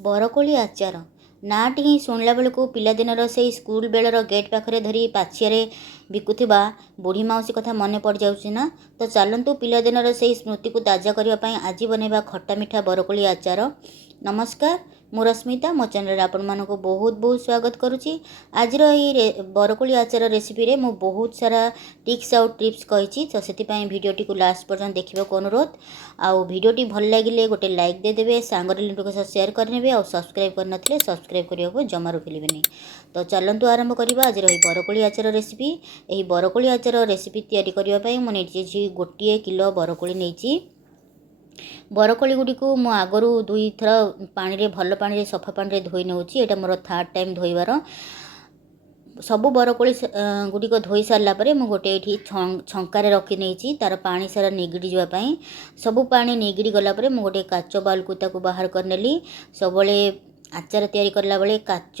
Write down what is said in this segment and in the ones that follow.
बरकोली आचार नाटी ही शुणला बेलू पिलादिनर से स्कूल बेलर गेट पाखे धरी पाचियारे बिकुवा बुढ़ी मौसी कथा मन पड़ जाऊँ ना। तो चलतु पिलादिनर से स्मृति को ताजा करने आज बनवा खट्टा मिठा बरकोली आचार। नमस्कार, मु रश्मिता मो चैनल आपण मानक बहुत बहुत स्वागत करुच्ची। आज बरकोली आचार रेसिपी रे मु बहुत सारा टिक्स आउ टिप्स कही, तो से भिडटी को लास्ट पर्यटन देखा अनुरोध। आउ भिडटी भल लगे गोटे लाइक देदेवे, सांगर लिंक के साथ शेयर करने और सब्सक्राइब करनथिले सब्सक्राइब करने को जमारू भूलिबेनि। तो चलतु आरंभ करवा आज बरकोली आचार रेसिपी। यही बरकोली आचार रेसिपी तैयारी करने मुझे गोटे किलो बरकोली नहीं। बरकोली गुड़ी को मु आगरू 2 थर पानी रे भल पानी रे सफा पानी रे धोई नौची। एटा मोर थर्ड टाइम धोइबार। सबु बरकोली गुड़िक धोई सारापर मुझे गोटे ये छंकार रखी नहीं तार पानी सारा निगिड़ी जावाई। सबू पानी निगिड़ी गलापर मुझे गोटे काच बाउल को ताकू बाहर करनेली। सब आचार तैयारी करला बेले काच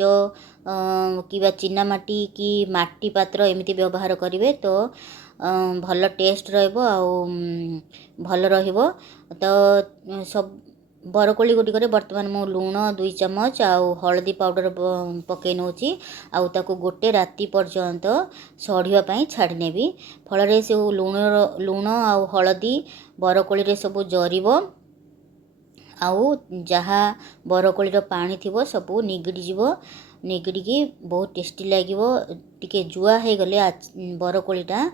कि चीना माटी कि माटी पात्र एमती व्यवहार करेंगे तो भल टेस्ट भल रहिबो। तो सब बरकोली गुड़िक बर्तमान मु लुण 2 चमच आउ हलदी पाउडर पकई नौची। आउ ताकू गोटे राति पर्यंत सढ़ियापाई छाड़नेबी। फल से लुण आउ हलदी बरकोली रे सब जरिबो। आउ जहाँ बरकोली पानी थिबो सबू निगिड़ी जीवो। निगिड़ी बहुत टेस्टी लगे। टिके जुआ हो गले बरकोलीटा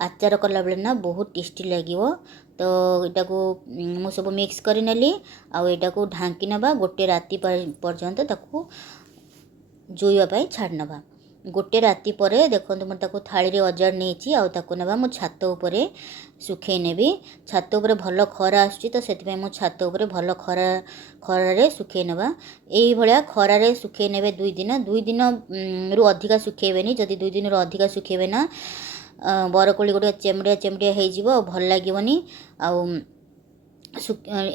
आचार कला बेले ना बहुत टेस्टी लगे। तो यहाँ को मु सब मिक्स करनेली। आउ यहाँ को ढांकी नवा गोटे राति पर्यंत ताकू जोईवाई छाड़ नवा। गोटे राति पर देखो मुझे थाली रे अजाड़ नहीं आउ ताकू नवा मु छात उपरे सुखे नेबी। छात उपरे भल खरा आसुची तो सेतिपई मु छात उपरे भल खरारे सुखे नवा। एही भलिया खरारे सुखे नेबे 2 दिन। 2 दिन रु अधिका सुखेबेनी। जदि 2 दिन रु अधिका सुखेबे ना बरकोली गोटे चेमड़िया चेमड़िया हो भल लगे। आउ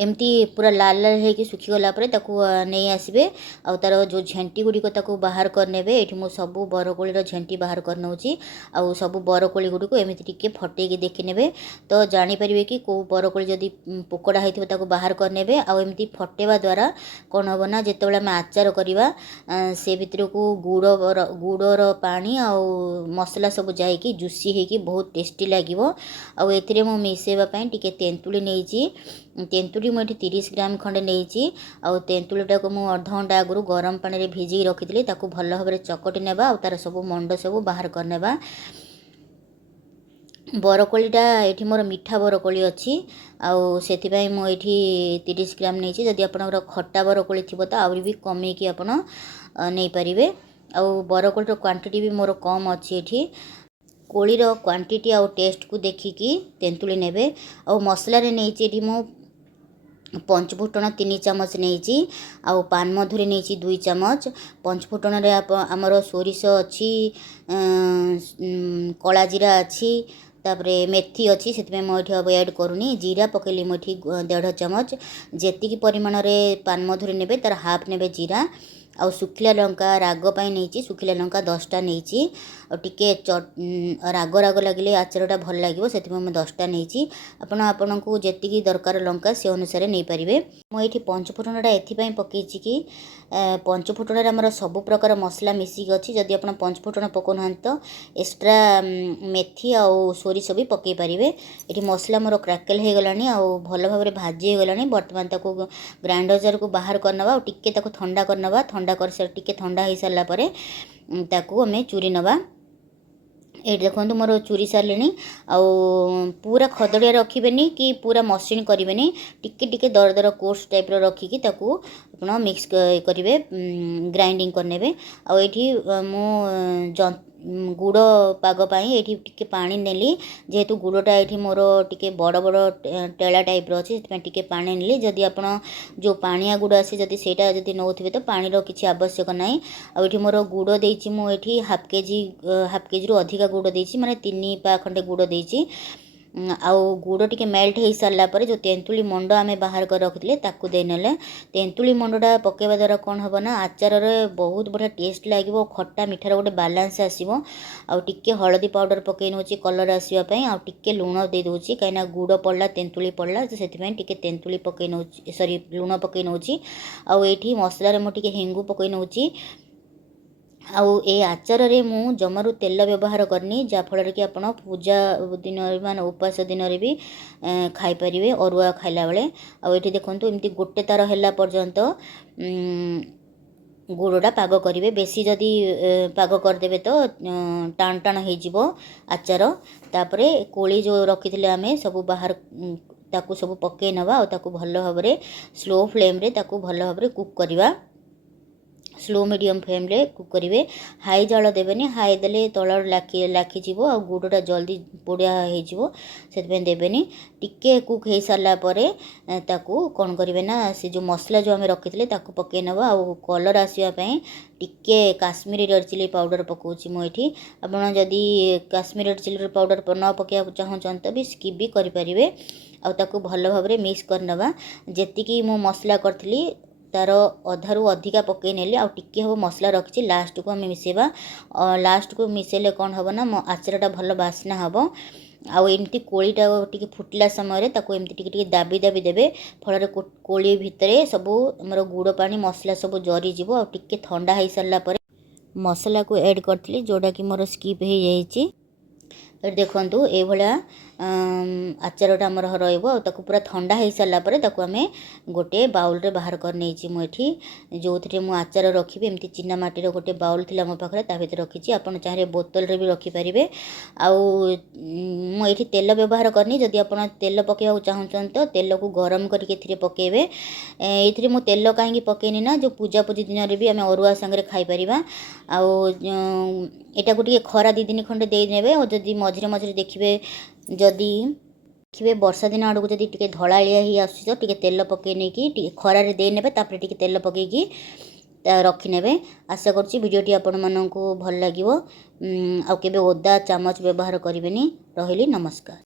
एमती पूरा लाल लाल होगी सुखीगला नहीं आसबे। आउ तार जो झेंटी गुड़िक बाहर करने ये मुझे सबू बरकोलीर झेंटी बाहर कर नौची। आउ सबू बरकोली गुड़िक एमती टिके फटेगी देखने तो जानीपर कि कौ बरकोली जदि पोकड़ा होता बाहर करने। आउ एमती फटेवा द्वारा कौन हम ना जिते आम आचार करवा से भितर को गुड़र पानी आउ मसला सब जाकि जुसी होगी बहुत टेस्टी लगे। आउ ए मिसेवाई टिके तेंतुली नहीं। तेंतुली मुझे 30 ग्राम खंडे नहीं। आउ तेंतुलीटा को मुझे अर्ध घंटा आगु गरम पानी रे भिजी रखी ताकू भल भाव चकटी नेबा। आउ तार सब मंड सब बाहर करनेबा। बरकोलीटा ये मोर मिठा बरकोली अच्छी आउ से मुझे 30 ग्राम नहीं। जदि आपनकर खट्टा बरकोली थी तो आहरी भी कमेकी आप नहीं पारे। आउ बरकोलीर क्वांटिटी भी मोर कम अच्छी। ये कोलीर क्वांटिटी आउ टेस्ट को देखिकी तेंतुली नेबे। आउ मसला रे नहीं मु पंचफुटण 3 चमच नहीं। आउ पान मधुरी नहीं 2 चमच। पंचफुटण रे आमर सोरिष अच्छी कला जीरा अच्छी तापरे मेथी अच्छी से मुझे अब ऐड करूनी। जीरा पकेली मुझे 1.5 चमच। जेतिकी परिमाण रे पान मधुरी नेबे तार हाफ नेबे जीरा। आउ सुखिला लंका राग पाई नहीं। सुखिला लंका 10टा नहीं। और टिके राग राग लगे आचारटा भल लगे से 10टा नहीं। आपण को जी दरकार लंका से अनुसार नहीं पारे। मुझे पंचफुटणटा एपाई पकई कि पंचफुटण आमर सब प्रकार मसला मिसिक अच्छी। जदि आप पंचफुटण पकाना तो एक्सट्रा मेथी आउ सोरिष भी पकई पारे। ये मसला मोर क्रैकल हो गला आउ भल भाव भाजी हो गला। बर्तमान ताको ग्राइंडर जार को बाहर करनवा। टिके ताको ठंडा करनवा। ठंडा कर टिके ठंडा हो सारा पर ताकू आम चूरी नवा। ये देखो मोर चूरी सारे। आउ पूरा खदड़िया रखिबेनी कि पूरा मसृण करेंगे। टिके टिके दर दर कोर्स टाइप रखिकी ताकू आप मिक्स करेंगे ग्राइंडिंग करने। आउ ये मु गुड़ पागपाई ये टिके पानी नेली। जेहेतु गुड़टा ये मोर टिके बड़ बड़ टेला टाइप अच्छे टिके पानी नेली। जदि आप जो पानिया गुड़ आसे जदि सेटा जदि नौथिबे तो पानी किसी आवश्यक नहीं। आउ मोर गुड़ देछि मु एठी हाफ केजी रु अधिका गुड़ देछि माने 3 पा खंडे गुड़ देछि। ଆଉ ଗୁଡ଼ ଟିକେ ମେଲ୍ଟ ହେଇସାରିଲା ପରେ ଯେଉଁ ତେନ୍ତୁଳି ମଣ୍ଡ ଆମେ ବାହାର କରି ରଖିଥିଲେ ତାକୁ ଦେଇନେଲେ। ତେନ୍ତୁଳି ମଣ୍ଡଟା ପକାଇବା ଦ୍ୱାରା କ'ଣ ହେବ ନା ଆଚାରରେ ବହୁତ ବଢ଼ିଆ ଟେଷ୍ଟ ଲାଗିବ, ଖଟା ମିଠାର ଗୋଟେ ବାଲାନ୍ସ ଆସିବ। ଆଉ ଟିକେ ହଳଦୀ ପାଉଡ଼ର ପକାଇ ନେଉଛି କଲର୍ ଆସିବା ପାଇଁ, ଆଉ ଟିକେ ଲୁଣ ଦେଇ ଦେଉଛି କାହିଁକିନା ଗୁଡ଼ ପଡ଼ିଲା ତେନ୍ତୁଳି ପଡ଼ିଲା, ତ ସେଥିପାଇଁ ଟିକେ ତେନ୍ତୁଳି ପକାଇ ନେଉଛି, ସରି ଲୁଣ ପକାଇ ନେଉଛି। ଆଉ ଏଇଠି ମସଲାରେ ମୁଁ ଟିକେ ହେଙ୍ଗୁ ପକାଇ ନେଉଛି। ଆଉ ଏ ଆଚାରରେ ମୁଁ ଜମାରୁ ତେଲ ବ୍ୟବହାର କରିନି, ଯାହାଫଳରେ କି ଆପଣ ପୂଜା ଦିନରେ ମାନେ ଉପାସ ଦିନରେ ବି ଖାଇପାରିବେ ଅରୁଆ ଖାଇଲା ବେଳେ। ଆଉ ଏଠି ଦେଖନ୍ତୁ ଏମିତି ଗୋଟେ ତାର ହେଲା ପର୍ଯ୍ୟନ୍ତ ଗୁଡ଼ଟା ପାଗ କରିବେ। ବେଶୀ ଯଦି ପାଗ କରିଦେବେ ତ ଟାଣ ଟାଣ ହେଇଯିବ ଆଚାର। ତାପରେ କୋଳି ଯେଉଁ ରଖିଥିଲେ ଆମେ ସବୁ ବାହାର ତାକୁ ସବୁ ପକାଇ ନେବା, ଆଉ ତାକୁ ଭଲ ଭାବରେ ସ୍ଲୋ ଫ୍ଲେମ୍ରେ ତାକୁ ଭଲ ଭାବରେ କୁକ୍ କରିବା। ସ୍ଲୋ ମିଡ଼ିୟମ୍ ଫ୍ଲେମ୍ରେ କୁକ୍ କରିବେ, ହାଇ ଜାଳ ଦେବେନି, ହାଇ ଦେଲେ ତଳ ଲାଖିଯିବ ଆଉ ଗୁଡ଼ଟା ଜଲ୍ଦି ପୋଡ଼ିଆ ହେଇଯିବ, ସେଥିପାଇଁ ଦେବେନି। ଟିକେ କୁକ୍ ହେଇସାରିଲା ପରେ ତାକୁ କ'ଣ କରିବେ ନା ସେ ଯେଉଁ ମସଲା ଯେଉଁ ଆମେ ରଖିଥିଲେ ତାକୁ ପକାଇ ନେବା। ଆଉ କଲର୍ ଆସିବା ପାଇଁ ଟିକେ କାଶ୍ମୀରୀ ରେଡ଼୍ ଚିଲି ପାଉଡ଼ର ପକାଉଛି ମୁଁ ଏଠି। ଆପଣ ଯଦି କାଶ୍ମୀରୀ ରେଡ଼୍ ଚିଲି ପାଉଡ଼ର ନ ପକାଇବାକୁ ଚାହୁଁଛନ୍ତି ତ ବି ସ୍କିପ୍ ବି କରିପାରିବେ। ଆଉ ତାକୁ ଭଲ ଭାବରେ ମିକ୍ସ କରିନେବା। ଯେତିକି ମୁଁ ମସଲା କରିଥିଲି ତାର ଅଧାରୁ ଅଧିକା ପକାଇ ନେଲି, ଆଉ ଟିକେ ହେବ ମସଲା ରଖିଛି, ଲାଷ୍ଟକୁ ଆମେ ମିଶାଇବା। ଲାଷ୍ଟକୁ ମିଶାଇଲେ କ'ଣ ହେବ ନା ମୋ ଆଚାରଟା ଭଲ ବାସ୍ନା ହେବ। ଆଉ ଏମିତି କୋଳିଟା ଟିକେ ଫୁଟିଲା ସମୟରେ ତାକୁ ଏମିତି ଟିକେ ଟିକେ ଦାବି ଦାବି ଦେବେ, ଫଳରେ କୋଳି ଭିତରେ ସବୁ ଆମର ଗୁଡ଼ ପାଣି ମସଲା ସବୁ ଜରିଯିବ। ଆଉ ଟିକେ ଥଣ୍ଡା ହେଇସାରିଲା ପରେ ମସଲାକୁ ଏଡ଼୍ କରିଥିଲି, ଯେଉଁଟାକି ମୋର ସ୍କିପ୍ ହେଇଯାଇଛି। ଏଠି ଦେଖନ୍ତୁ ଏଇଭଳିଆ ଆଚାରଟା ଆମର ରହିବ। ଆଉ ତାକୁ ପୁରା ଥଣ୍ଡା ହେଇସାରିଲା ପରେ ତାକୁ ଆମେ ଗୋଟେ ବାଉଲ୍ରେ ବାହାର କରି ନେଇଛି ମୁଁ ଏଠି, ଯେଉଁଥିରେ ମୁଁ ଆଚାର ରଖିବି। ଏମିତି ଚିନା ମାଟିର ଗୋଟେ ବାଉଲ୍ ଥିଲା ମୋ ପାଖରେ, ତା ଭିତରେ ରଖିଛି। ଆପଣ ଚାହିଁଲେ ବୋତଲରେ ବି ରଖିପାରିବେ। ଆଉ ମୁଁ ଏଠି ତେଲ ବ୍ୟବହାର କରିନି, ଯଦି ଆପଣ ତେଲ ପକାଇବାକୁ ଚାହୁଁଛନ୍ତି ତ ତେଲକୁ ଗରମ କରିକି ଏଥିରେ ପକାଇବେ। ଏଇଥିରେ ମୁଁ ତେଲ କାହିଁକି ପକାଇନି ନା ଯେଉଁ ପୂଜାପୂଜି ଦିନରେ ବି ଆମେ ଅରୁଆ ସାଙ୍ଗରେ ଖାଇପାରିବା। ଆଉ ଏଟାକୁ ଟିକେ ଖରା 2 ଦିନ ଖଣ୍ଡେ ଦେଇନେବେ। ଆଉ ଯଦି ମଝିରେ ମଝିରେ ଦେଖିବେ ବର୍ଷା ଦିନ ଆଡ଼କୁ ଯଦି ଟିକେ ଧଳାଳିଆ ହେଇ ଆସୁଛି ତ ଟିକେ ତେଲ ପକାଇ ନେଇକି ଟିକେ ଖରାରେ ଦେଇନେବେ, ତାପରେ ଟିକେ ତେଲ ପକାଇକି ରଖିନେବେ। ଆଶା କରୁଛି ଭିଡ଼ିଓଟି ଆପଣମାନଙ୍କୁ ଭଲ ଲାଗିବ। ଆଉ କେବେ ଓଦା ଚାମଚ ବ୍ୟବହାର କରିବେନି। ରହିଲି, ନମସ୍କାର।